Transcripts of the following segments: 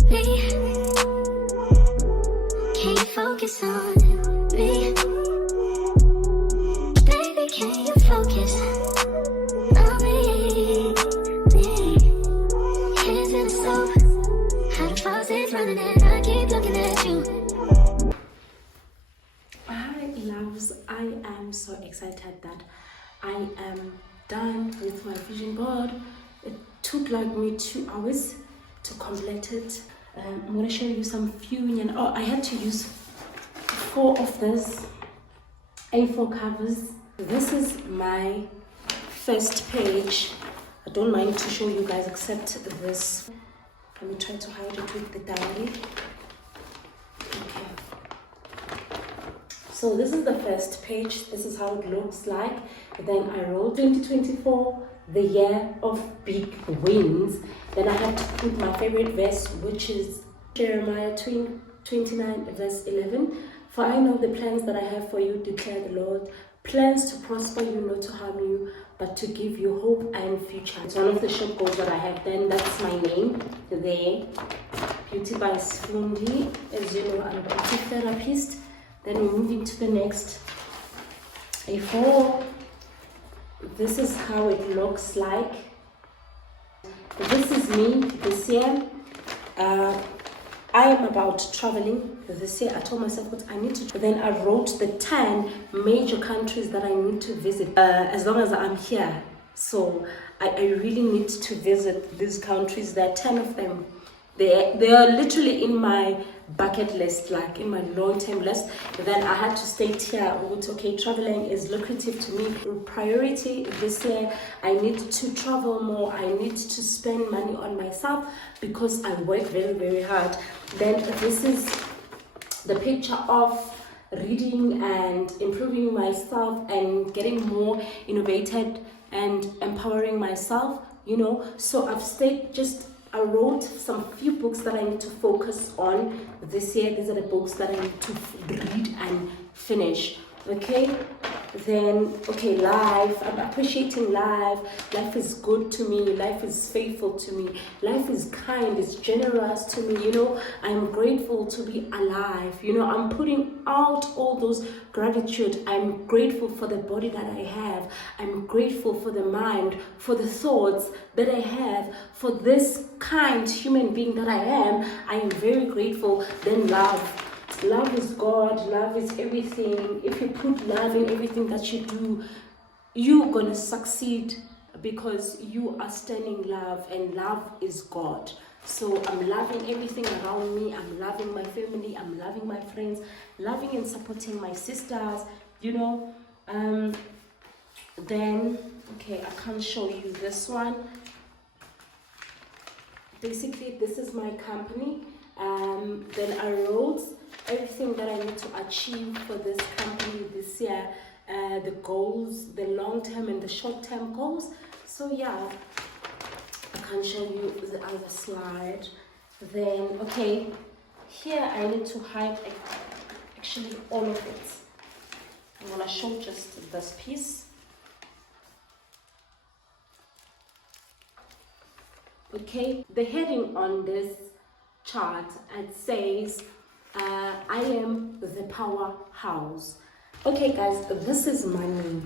me. Can you focus on me? Baby, can you focus on me? Hands in the stove, how the faucet's running and I keep looking at you. Hi loves, I am so excited that I am done with my vision board. It took like me 2 hours to complete it. I'm going to show you some few, I had to use 4 of these A4 covers. This is my first page. I don't mind to show you guys except this. Let me try to hide it with the diary. Okay. So this is the first page. This is how it looks like. Then I wrote 2024, the year of big wins. Then I had to put my favorite verse, which is Jeremiah 29 verse 11. For I know the plans that I have for you, declare the Lord. Plans to prosper you, not to harm you, but to give you hope and future. It's one of the short goals that I have. Then that's my name there. Beauty by Sifundile. As you know, I'm a beauty therapist. Then we're moving to the next A4. This is how it looks like. This is me this year. I am about traveling this year. I told myself what I need to do. Then I wrote the 10 major countries that I need to visit as long as I'm here. So I really need to visit these countries. There are 10 of them. They are literally in my bucket list, like in my long-term list. Then I had to state here, okay, traveling is lucrative to me. Priority this year, I need to travel more. I need to spend money on myself because I work very, very hard. Then this is the picture of reading and improving myself and getting more innovated and empowering myself, So I wrote some few books that I need to focus on this year. These are the books that I need to read and finish. Okay, then life. I'm appreciating life. Life is good to me. Life is faithful to me. Life is kind. It's generous to me. I'm grateful to be alive. I'm putting out all those gratitude. I'm grateful for the body that I have. I'm grateful for the mind, for the thoughts that I have, for this kind human being that I am. I am very grateful. Then love. Love is God. Love is everything. If you put love in everything that you do, you're gonna succeed because you are standing love, and love is God. So I'm loving everything around me. I'm loving my family. I'm loving my friends, loving and supporting my sisters. Then I can't show you this one. Basically, this is my company. Then I wrote everything that I need to achieve for this company this year, the goals, the long-term and the short-term goals. So yeah, I can show you the other slide. Then here I need to hide actually all of it. I'm gonna show just this piece. The heading on this chart, it says I am the powerhouse. Guys, this is money.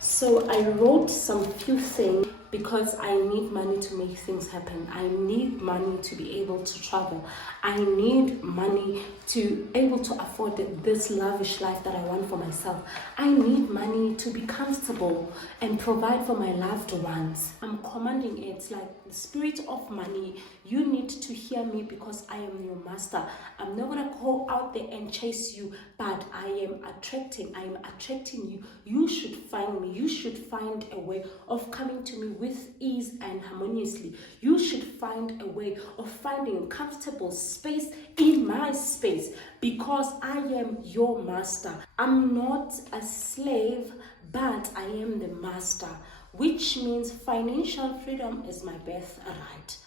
So I wrote some few things because I need money to make things happen. I need money to be able to travel. I need money to be able to afford this lavish life that I want for myself. I need money to be comfortable and provide for my loved ones. I'm commanding it, like the spirit of money. You need to hear me because I am your master. I'm not gonna go out there and chase you, but I am attracting you. You should find me. You should find a way of coming to me with ease and harmoniously. You should find a way of finding a comfortable space in my space because I am your master. I'm not a slave, but I am the master, which means financial freedom is my birthright.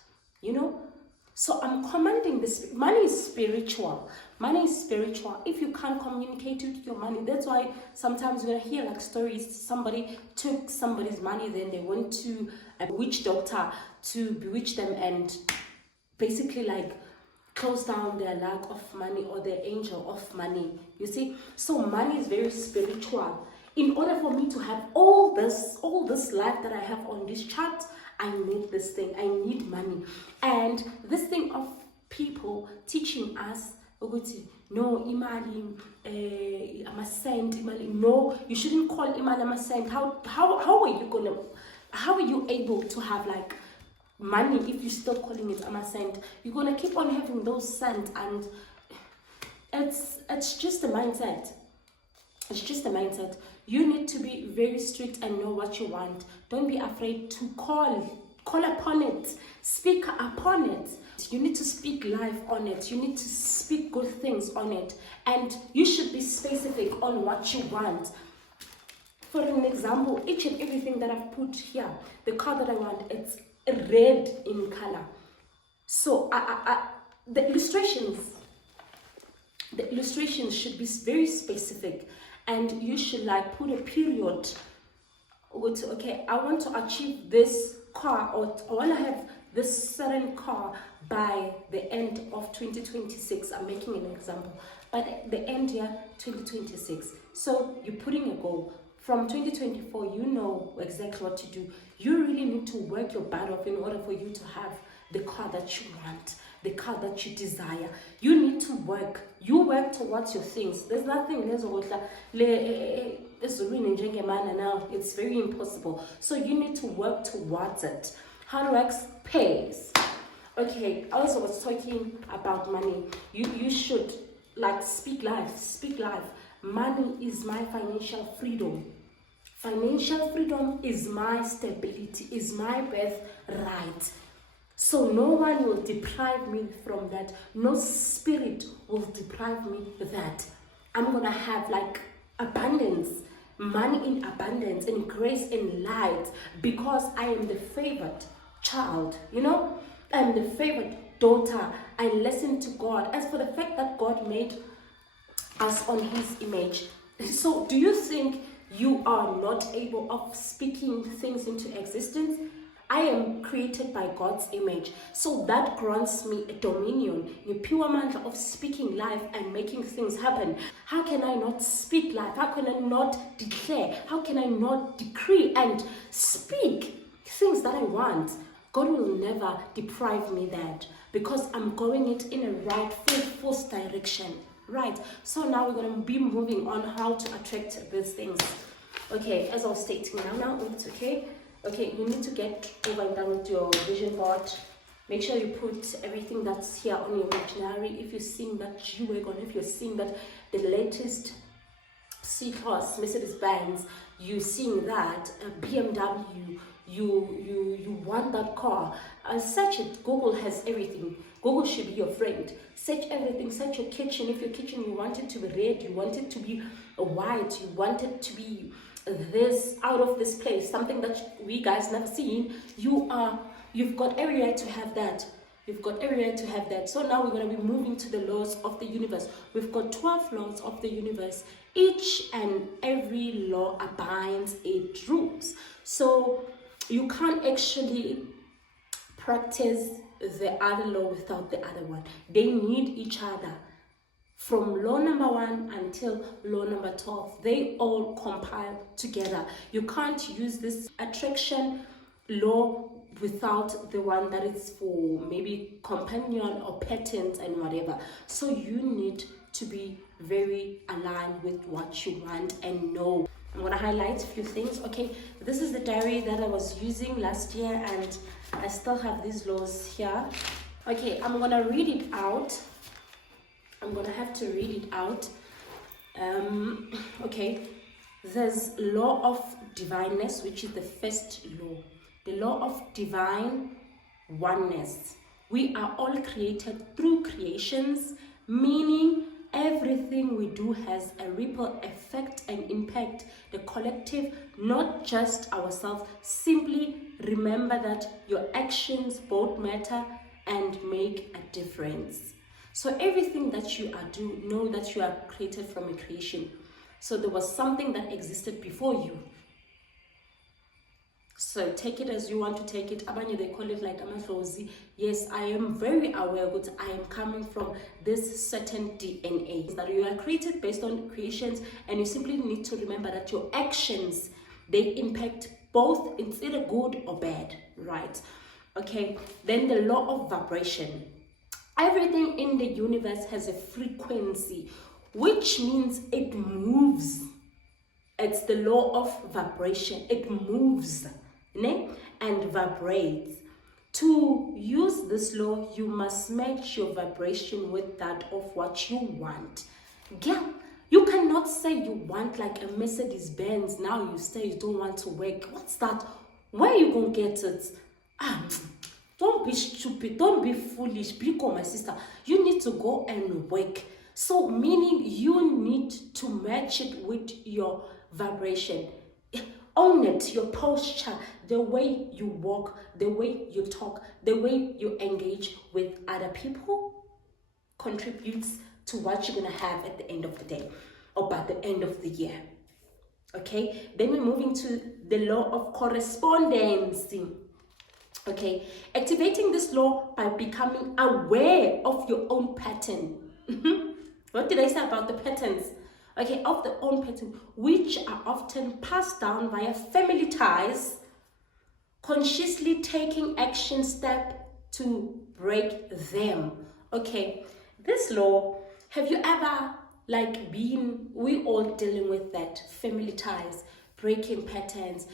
So I'm commanding this. Money is spiritual. If you can't communicate with your money, that's why sometimes you're gonna hear like stories. Somebody took somebody's money, then they went to a witch doctor to bewitch them, and basically like close down their lack of money or their angel of money. You see, so money is very spiritual. In order for me to have all this life that I have on this chart, I need this thing. I need money. And this thing of people teaching us, no, imali, amasent, imali. No, you shouldn't call imali amasent. How are you able to have like money if you still calling it amasent? You're gonna keep on having those cents, and it's just a mindset. It's just a mindset. You need to be very strict and know what you want. Don't be afraid to call upon it, speak upon it. You need to speak life on it. You need to speak good things on it, and you should be specific on what you want. For an example, each and everything that I've put here, the car that I want, it's red in color. So the illustrations should be very specific, and you should like put a period. Okay, I want to achieve this car, or I want to have this certain car by the end of 2026. I'm making an example. By the end year 2026. So you're putting a goal. From 2024, you know exactly what to do. You really need to work your butt off in order for you to have the car that you want, the car that you desire. You need to work. You work towards your things. There's nothing now. It's very impossible. So you need to work towards it. Hard work pays. Okay, I also was talking about money. You should like speak life. Speak life. Money is my financial freedom. Financial freedom is my stability, is my birthright. So no one will deprive me from that. No spirit will deprive me of that. I'm gonna have like abundance, money in abundance, and grace and light, because I am the favored child. You know, I'm the favored daughter. I listen to God. As for the fact that God made us on His image, so do you think you are not able of speaking things into existence? I am created by God's image, so that grants me a dominion, a pure mantra of speaking life and making things happen. How can I not speak life? How can I not declare? How can I not decree and speak things that I want? God will never deprive me that, because I'm going it in a right, full direction. Right, so now we're going to be moving on how to attract these things. Okay, as I was stating now it's okay. Okay, you need to get over and done with your vision board. Make sure you put everything that's here on your imaginary. If you're seeing that G-Wagon, if you're seeing that the latest C-Class, Mercedes-Benz, you're seeing that BMW, you want that car, search it. Google has everything. Google should be your friend. Search everything. Search your kitchen. If your kitchen, you want it to be red, you want it to be white, you want it to be this, out of this place, something that we guys never seen, you've got every right to have that. You've got every right to have that. So now we're going to be moving to the laws of the universe. We've got 12 laws of the universe. Each and every law abides its rules. So you can't actually practice the other law without the other one. They need each other. From law number 1 until law number 12, they all compile together. You can't use this attraction law without the one that is for maybe companion or patent and whatever. So you need to be very aligned with what you want and know. I'm going to highlight a few things. Okay, this is the diary that I was using last year, and I still have these laws here. Okay, I'm going to read it out. I'm going to have to read it out. Okay, there's law of divineness, which is the first law. The law of divine oneness. We are all created through creations, meaning everything we do has a ripple effect and impact the collective, not just ourselves. Simply remember that your actions both matter and make a difference. So everything that you are doing, know that you are created from a creation. So there was something that existed before you. So So take it as you want to take it. Abanye, they call it like amadlozi. Yes, I am very aware that I am coming from this certain DNA. That you are created based on creations, and you simply need to remember that your actions, they impact both, it's either good or bad, right? Okay, then the law of vibration. Everything in the universe has a frequency, which means it moves. It's the law of vibration. It moves, né? And vibrates. To use this law, you must match your vibration with that of what you want. Yeah, you cannot say you want like a Mercedes Benz. Now you say you don't want to work. What's that? Where you gonna get it? Don't be stupid. Don't be foolish. Because my sister, you need to go and work. So meaning you need to match it with your vibration. Own it, your posture, the way you walk, the way you talk, the way you engage with other people contributes to what you're going to have at the end of the day or by the end of the year. Okay, then we're moving to the law of correspondence. Okay, activating this law by becoming aware of your own pattern. What did I say about the patterns? Okay, of the own pattern, which are often passed down via family ties, consciously taking action step to break them. Okay, this law, have you ever we all dealing with that, family ties, breaking patterns,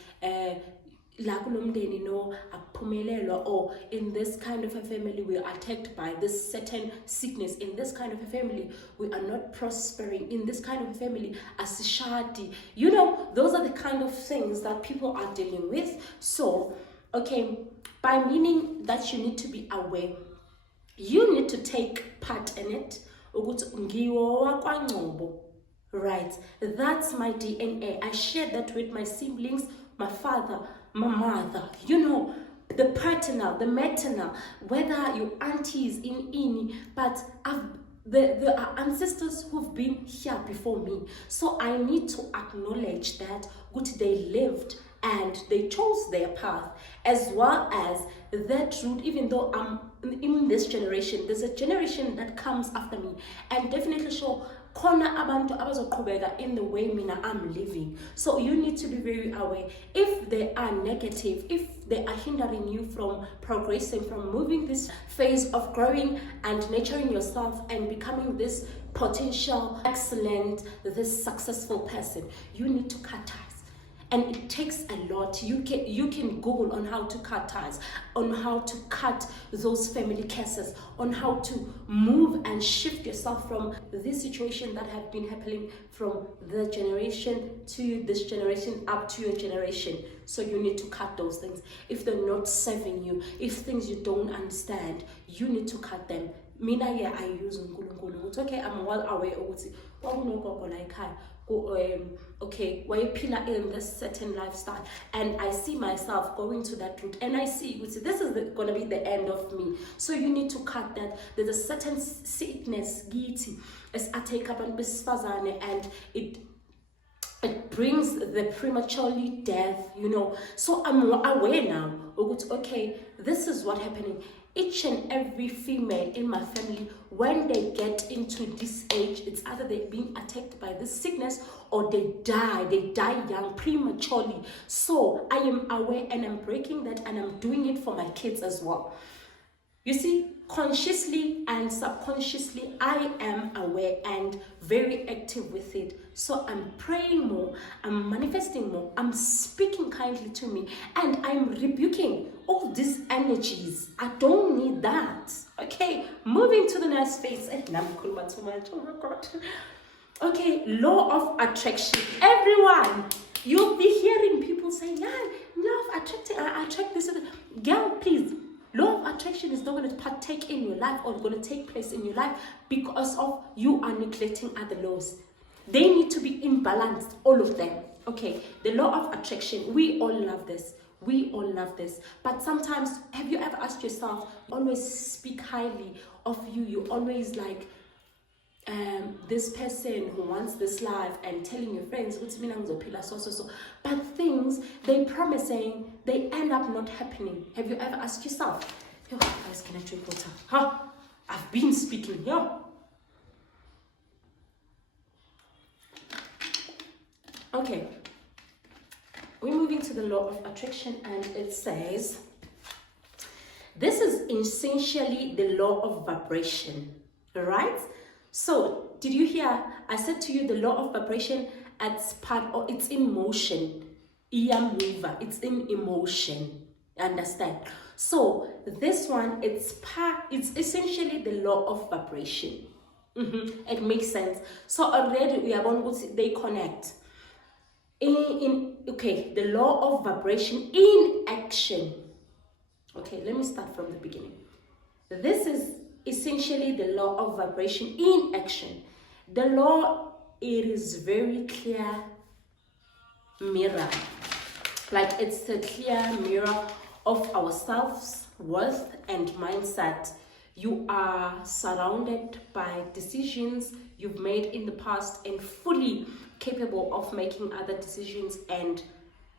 or in this kind of a family we are attacked by this certain sickness, in this kind of a family we are not prospering, in this kind of a family asishadi, those are the kind of things that people are dealing with. So okay, by meaning that you need to be aware, you need to take part in it. Right, that's my DNA. I share that with my siblings, my father, my mother, the paternal, the maternal, whether your aunties in ini, but there are ancestors who've been here before me. So I need to acknowledge that they lived and they chose their path, as well as that root. Even though I'm in this generation, there's a generation that comes after me, and definitely sure khona abantu abazoqhubeka in the way mina I'm living. So you need to be very aware if they are negative, if they are hindering you from progressing, from moving this phase of growing and nurturing yourself and becoming this potential excellent, this successful person. You need to cut ties. And it takes a lot. You can Google on how to cut ties, on how to cut those family cases, on how to move and shift yourself from this situation that have been happening from the generation to this generation up to your generation. So you need to cut those things. If they're not serving you, if things you don't understand, you need to cut them. Mina I use uNkulunkulu. It's okay, I'm well aware of okay, why you pillar in this certain lifestyle, and I see myself going to that route, and I see this is going to be the end of me. So you need to cut that. There's a certain sickness, giti, as I take up and and it brings the prematurely death, So I'm aware now. Okay, this is what happening. Each and every female in my family, when they get into this age, it's either they're being attacked by this sickness or they die young, prematurely. So I am aware and I'm breaking that, and I'm doing it for my kids as well. You see, consciously and subconsciously, I am aware and very active with it. So I'm praying more, I'm manifesting more, I'm speaking kindly to me, and I'm rebuking all these energies. I don't need that. Okay, moving to the next phase. Oh my God. Okay, law of attraction. Everyone, you'll be hearing people saying, yeah, law of attracting, I attract this. Girl, please. Law of attraction is not going to partake in your life or going to take place in your life because of you are neglecting other laws. They need to be in balance, all of them. Okay, the law of attraction, we all love this. We all love this. But sometimes, have you ever asked yourself, always speak highly of you? You always this person who wants this life and telling your friends, but things they promising, they end up not happening. Have you ever asked yourself, yo guys, can I drink water? Huh? I've been speaking here. Okay, we're moving to the law of attraction, and it says this is essentially the law of vibration. All right, so did you hear I said to you the law of vibration, it's in motion. It's in emotion. Understand? So this one, it's essentially the law of vibration. It makes sense. So already we are on what they connect. Okay, the law of vibration in action. Okay, let me start from the beginning. This is essentially the law of vibration in action. The law, it is very clear mirror. Like it's a clear mirror of our self-worth and mindset. You are surrounded by decisions you've made in the past and fully capable of making other decisions and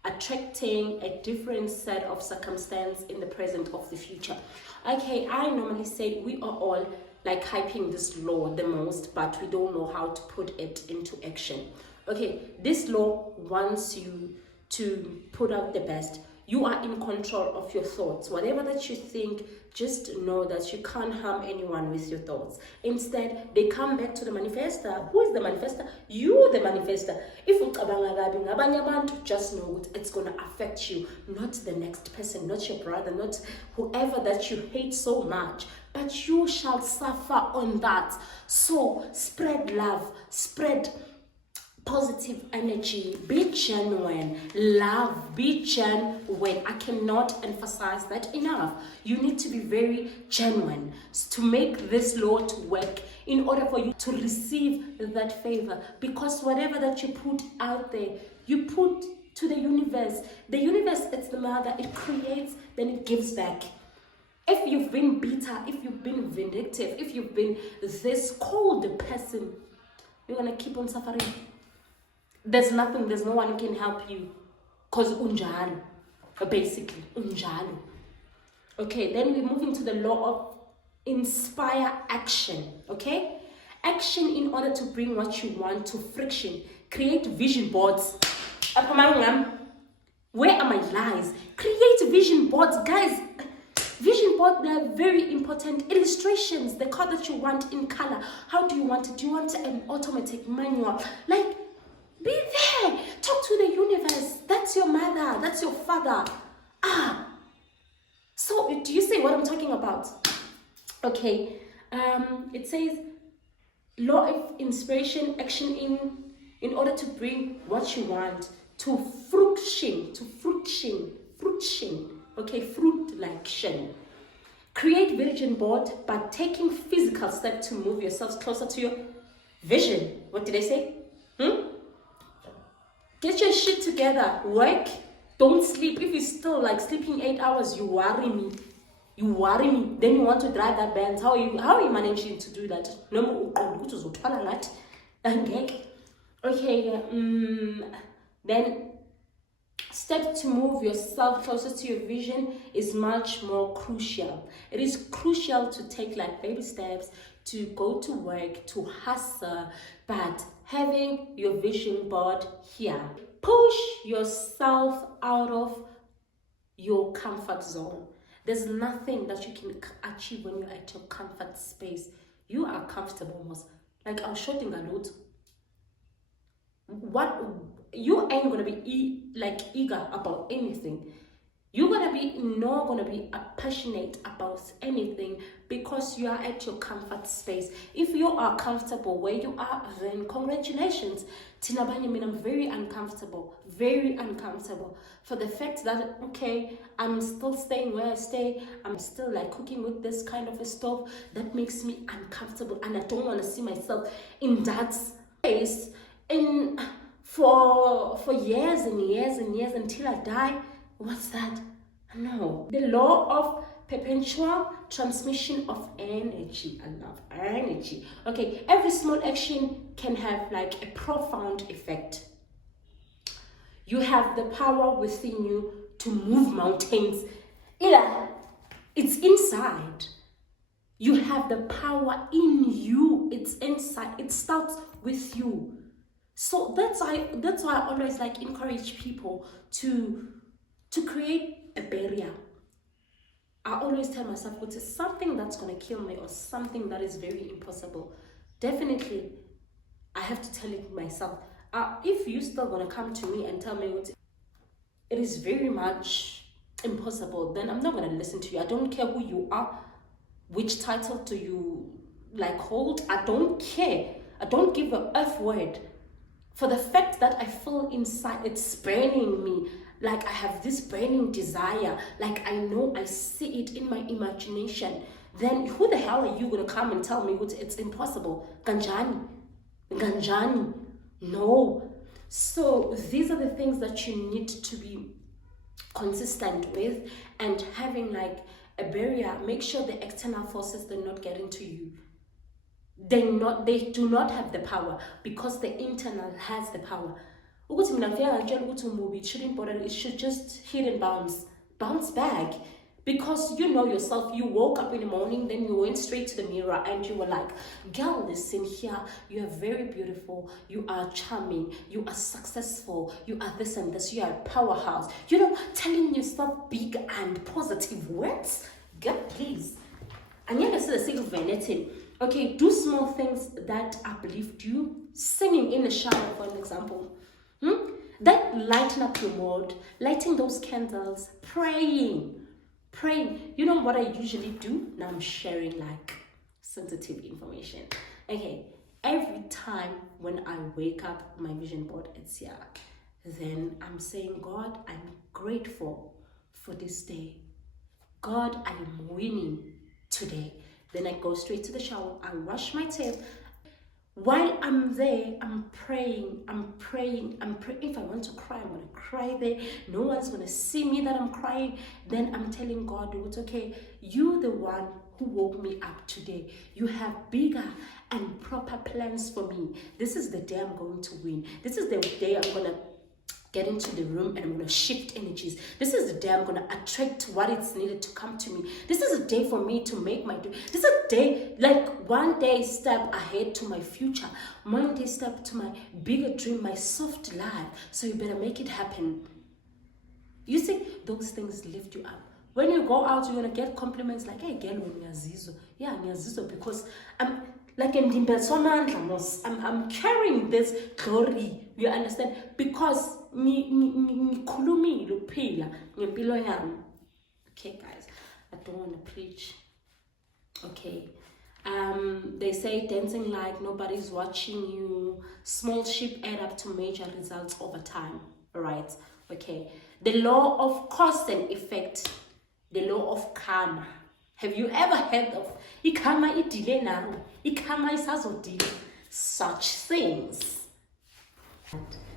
attracting a different set of circumstance in the present of the future. Okay, I normally say we are all like hyping this law the most, but we don't know how to put it into action. Okay, this law wants you to put out the best. You are in control of your thoughts. Whatever that you think, just know that you can't harm anyone with your thoughts. Instead, they come back to the manifester. Who is the manifester? You, the manifester. If you just know it's going to affect you, not the next person, not your brother, not whoever that you hate so much, but you shall suffer on that. So spread love, spread positive energy, be genuine, love, be genuine. I cannot emphasize that enough. You need to be very genuine to make this law to work, in order for you to receive that favor. Because whatever that you put out there, you put to the universe. The universe, it's the mother, it creates, then it gives back. If you've been bitter, if you've been vindictive, if you've been this cold person, you're gonna keep on suffering. There's no one who can help you. Because unjalo. Basically, unjalo. Okay, then we're moving to the law of inspire action. Okay? Action in order to bring what you want to friction. Create vision boards. Where are my lies? Create vision boards, guys. Vision board, they are very important. Illustrations, the color that you want in color. How do you want it? Do you want an automatic manual? Like, be there. Talk to the universe. That's your mother. That's your father. So do you see what I'm talking about? Okay. It says law of inspiration, action in order to bring what you want to fruition. Okay, fruit like shin. Create vision board by taking physical steps to move yourselves closer to your vision. What did I say? Get your shit together. Work. Don't sleep. If you're still like sleeping 8 hours, you worry me. Then you want to drive that Benz. How are you managing to do that? Okay. Then step to move yourself closer to your vision is much more crucial. It is crucial to take like baby steps, to go to work, to hustle, but having your vision board here. Push yourself out of your comfort zone. There's nothing that you can achieve when you're at your comfort space. You are comfortable most. Like I'm shouting a lot. What you ain't gonna be eager about anything. You're gonna be passionate about anything because you are at your comfort space. If you are comfortable where you are, then congratulations. I'm very uncomfortable for the fact that okay, I'm still staying where I stay. I'm still like cooking with this kind of a stove that makes me uncomfortable, and I don't want to see myself in that space for years and years and years until I die. What's that? No. The law of perpetual transmission of energy. I love energy. Okay, every small action can have like a profound effect. You have the power within you to move mountains. It's inside. You have the power in you. It's inside. It starts with you. So that's why I always like encourage people to create a barrier. I always tell myself, what's something that's gonna kill me or something that is very impossible? Definitely, I have to tell it myself. If you still gonna come to me and tell me what it is very much impossible, then I'm not gonna listen to you. I don't care who you are, which title do you like hold. I don't care. I don't give a F word. For the fact that I feel inside, it's burning me. Like I have this burning desire. Like I know, I see it in my imagination. Then who the hell are you gonna come and tell me it's impossible? Ganjani. No. So these are the things that you need to be consistent with, and having like a barrier. Make sure the external forces, they're not getting to you. They do not have the power, because the internal has the power. It should just hit and bounce back, because you know yourself. You woke up in the morning, then you went straight to the mirror and you were like, girl, listen here, you are very beautiful, you are charming, you are successful, you are this and this, you are a powerhouse, telling yourself big and positive words. Girl, please. And okay, do small things that uplift you. Singing in the shower, for an example. That lighten up your mood, lighting those candles, praying. You know what I usually do? Now I'm sharing like sensitive information. Okay, every time when I wake up, my vision board, it's here. Then I'm saying, God, I'm grateful for this day. God, I am winning today. Then I go straight to the shower, I wash my tail. While I'm there, I'm praying. If I want to cry, I'm gonna cry there. No one's gonna see me that I'm crying. Then I'm telling God, it's okay. You're the one who woke me up today. You have bigger and proper plans for me. This is the day I'm going to win. This is the day I'm gonna get into the room and I'm going to shift energies. This is the day I'm going to attract what is needed to come to me. This is a day for me to make my dream. This is a day, like one day step ahead to my future. One day step to my bigger dream, my soft life. So you better make it happen. You see, those things lift you up. When you go out, you're going to get compliments like, hey, girl, ngiyazizo. Yeah, ngiyazizo, because I'm like I'm carrying this glory. You understand? Because okay, guys, I don't want to preach. Okay. They say dancing like nobody's watching you. Small sheep add up to major results over time. Alright. Okay. The law of cause and effect. The law of karma. Have you ever heard of karma idile now? Karma isazodile. Such things.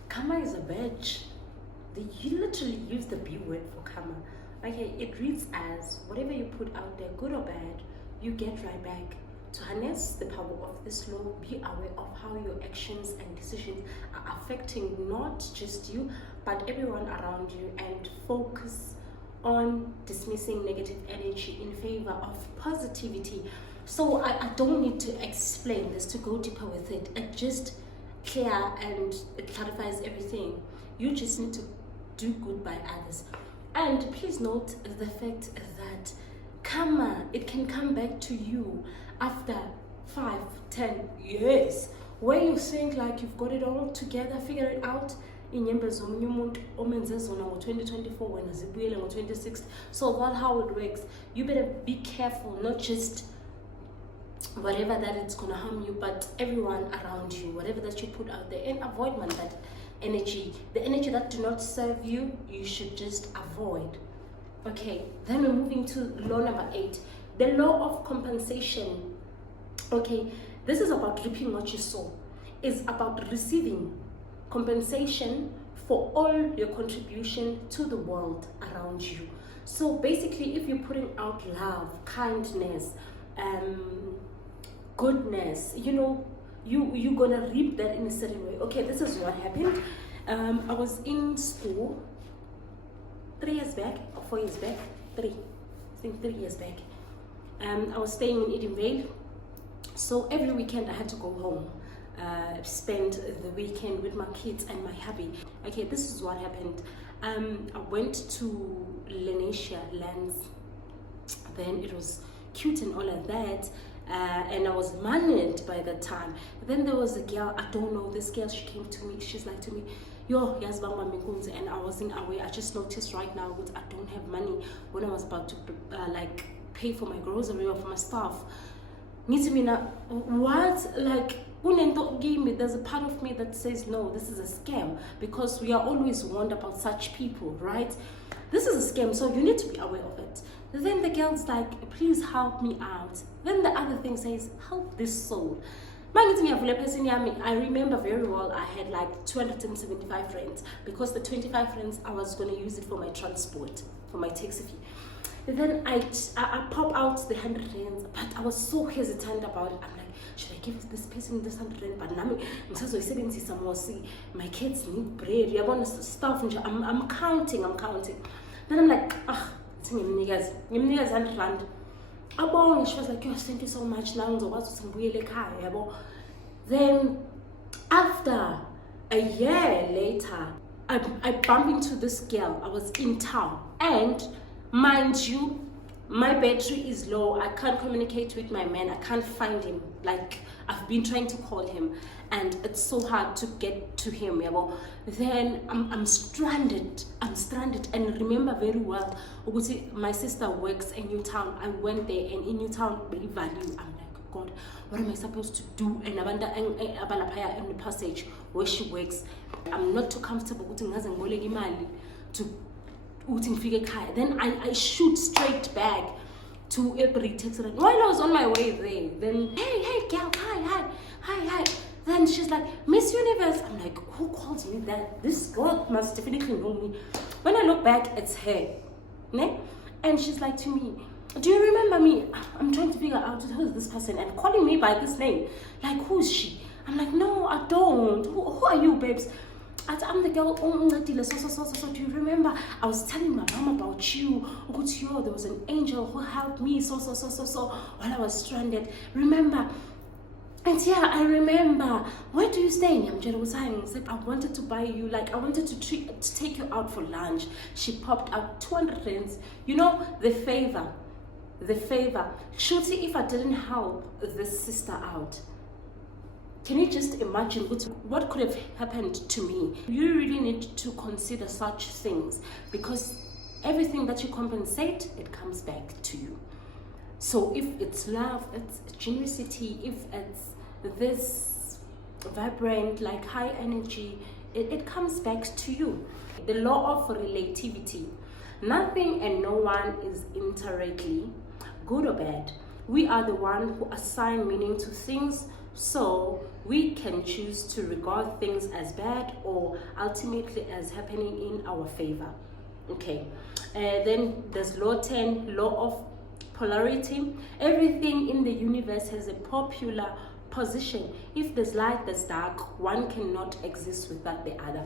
Karma is a badge. You literally use the B word for karma. Okay, it reads as whatever you put out there, good or bad, you get right back. To harness the power of this law, be aware of how your actions and decisions are affecting not just you, but everyone around you, and focus on dismissing negative energy in favor of positivity. So I don't need to explain this to go deeper with it. It just clear and it clarifies everything. You just need to do good by others. And please note the fact that karma, it can come back to you after 5, 10 years, where you think like you've got it all together, figure it out. Inyembe zomunye umuntu omenze zona ngo-2024 wena zibuyele ngo-26. So that's how it works. You better be careful, not just whatever that it's gonna harm you, but everyone around you, whatever that you put out there, and avoid that energy. The energy that do not serve you, you should just avoid. Okay, then we're moving to law number 8, the law of compensation. Okay, this is about reaping what you sow. It's about receiving compensation for all your contribution to the world around around you. So basically, if you're putting out love, kindness, goodness, you know, you're gonna reap that in a certain way. Okay, this is what happened. I was in school 3 years back or 4 years back, I think 3 years back. I was staying in Edenvale, so every weekend I had to go home, spend the weekend with my kids and my hubby. Okay, this is what happened. I went to Lenasia lands, then it was cute and all of that, and I was married by that time. Then there was a girl, I don't know, this girl, she came to me, she's like to me, yo, yes, and I wasn't aware. I just noticed right now that I don't have money when I was about to like pay for my grocery or for my stuff. What? Like, there's a part of me that says no, this is a scam, because we are always warned about such people, right? This is a scam, so you need to be aware of it. Then the girl's like, please help me out. Then the other thing says, help this soul. I remember very well, I had like 275 rands, because the 25 rands I was going to use it for my transport, for my taxi fee. Then I pop out the 100 rands, but I was so hesitant about it. I'm like, should I give this person this 100 rand? But now I'm more, see, my kids need bread, you want stuff, I'm counting. Then I'm like, it's me, guys 100 rand. She was like, yo, thank you so much. Then after a year later, I bumped into this girl. I was in town, and mind you, my battery is low. I can't communicate with my man. I can't find him. Like, I've been trying to call him, and it's so hard to get to him. Then I'm stranded. And remember very well, my sister works in Newtown. I went there, and in Newtown, very value. I'm like, God, what am I supposed to do? And in the passage where she works, I'm not too comfortable to. Then I shoot straight back to every taxi. While I was on my way there, then hey girl, hi. Then she's like, Miss Universe. I'm like, who calls me that? This girl must definitely know me. When I look back, it's her. And she's like to me, do you remember me? I'm trying to figure out who is this person and calling me by this name. Like, who is she? I'm like, no, I don't. Who are you, babes? I'm the girl, so do you remember? I was telling my mom about you. There was an angel who helped me, so while I was stranded. Remember? And yeah, I remember. Where do you stay? I wanted to buy you, like, I wanted to take you out for lunch. She popped out 200 rands. You know, the favor. Shooty, if I didn't help this sister out, can you just imagine what could have happened to me? You really need to consider such things, because everything that you compensate, it comes back to you. So if it's love, it's generosity, if it's this vibrant, like high energy, it comes back to you. The law of relativity. Nothing and no one is inherently good or bad. We are the one who assign meaning to things. So we can choose to regard things as bad or ultimately as happening in our favor. Okay. Then there's law 10, law of polarity. Everything in the universe has a popular position. If there's light, there's dark. One cannot exist without the other.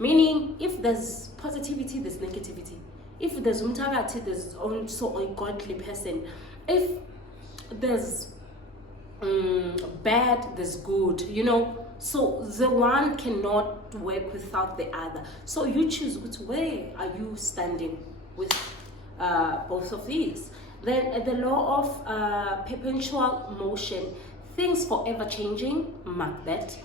Meaning, if there's positivity, there's negativity. If there's umtagati, there's also a godly person. If there's bad, there's good, so the one cannot work without the other. So you choose which way are you standing with both of these. Then the law of perpetual motion, things forever changing, mark that.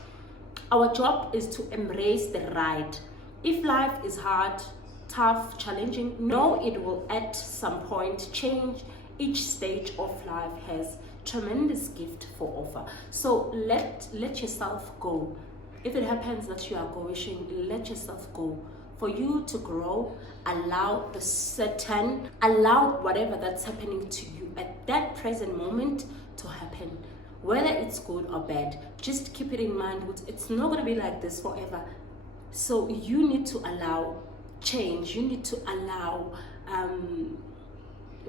Our job is to embrace the ride. If life is hard, tough, challenging, know it will at some point change. Each stage of life has tremendous gift for offer. So let yourself go. If it happens that you are going, let yourself go. For you to grow, allow whatever that's happening to you at that present moment to happen. Whether it's good or bad, just keep it in mind. It's not going to be like this forever. So you need to allow change, you need to allow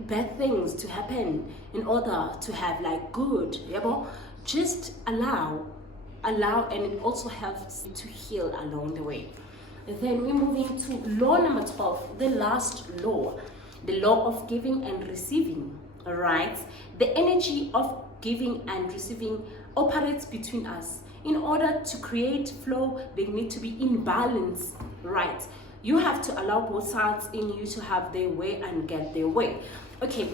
bad things to happen in order to have like good, just allow, and it also helps to heal along the way. Then we're moving to law number 12, the last law, the law of giving and receiving. All right, the energy of giving and receiving operates between us. In order to create flow, they need to be in balance, right? You have to allow both sides in you to have their way and get their way. Okay,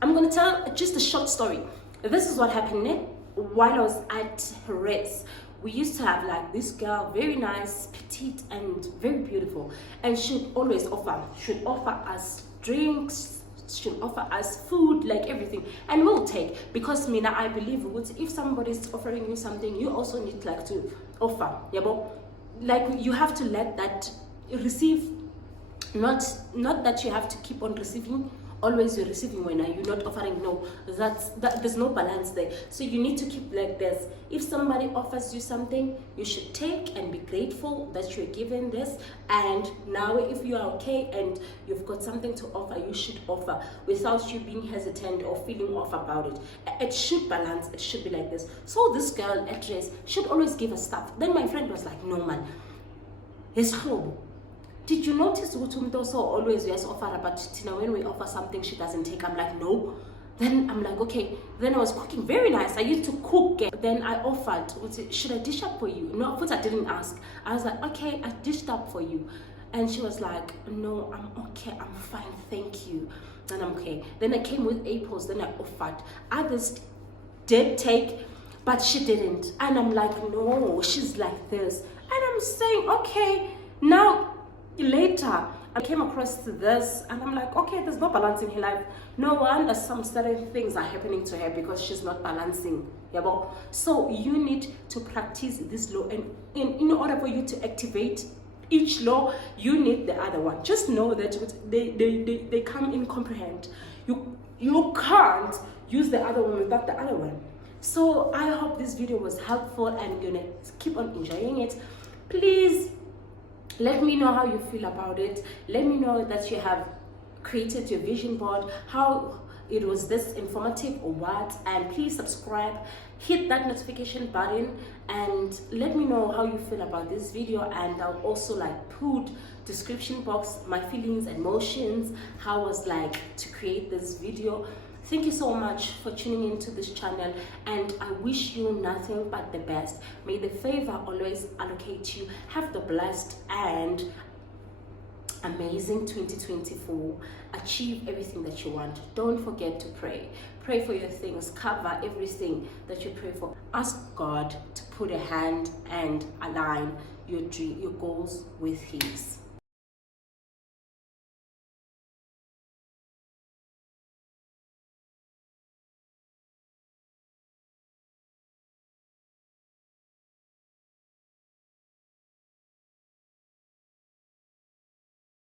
I'm gonna tell just a short story. This is what happened while I was at Reds. We used to have like this girl, very nice, petite, and very beautiful, and she'd always offer us drinks, should offer us food, like everything, and we'll take, because Mina, I believe if somebody's offering you something, you also need like to offer, like you have to let that receive, not that you have to keep on receiving. Always you're receiving when you're not offering. No, there's no balance there. So you need to keep like this. If somebody offers you something, you should take and be grateful that you're given this. And now if you are okay and you've got something to offer, you should offer without you being hesitant or feeling off about it. It should balance. It should be like this. So this girl at Race should always give us stuff. Then my friend was like, no man, it's horrible. Did you notice Utumtoso always yes offer, but Tina, when we offer something, she doesn't take? I'm like, no. Then I'm like, okay. Then I was cooking very nice. I used to cook. Then I offered, should I dish up for you? No, but I didn't ask. I was like, okay, I dished up for you. And she was like, no, I'm okay, I'm fine, thank you. Then I'm okay. Then I came with apples, then I offered. Others did take, but she didn't. And I'm like, no, she's like this. And I'm saying, okay, now, later I came across this and I'm like, okay, there's no balance in her life. No wonder some certain things are happening to her because she's not balancing. So you need to practice this law, and in order for you to activate each law, you need the other one. Just know that they come in comprehend. You can't use the other one without the other one. So I hope this video was helpful and you're gonna keep on enjoying it. Please let me know how you feel about it. Let me know that you have created your vision board, how it was this informative or what. And please subscribe, hit that notification button, and let me know how you feel about this video. And I'll also like put description box my feelings and emotions, how I was like to create this video. Thank you so much for tuning into this channel, and I wish you nothing but the best. May the favor always allocate you. Have the blessed and amazing 2024. Achieve everything that you want. Don't forget to pray. Pray for your things. Cover everything that you pray for. Ask God to put a hand and align your goals with His.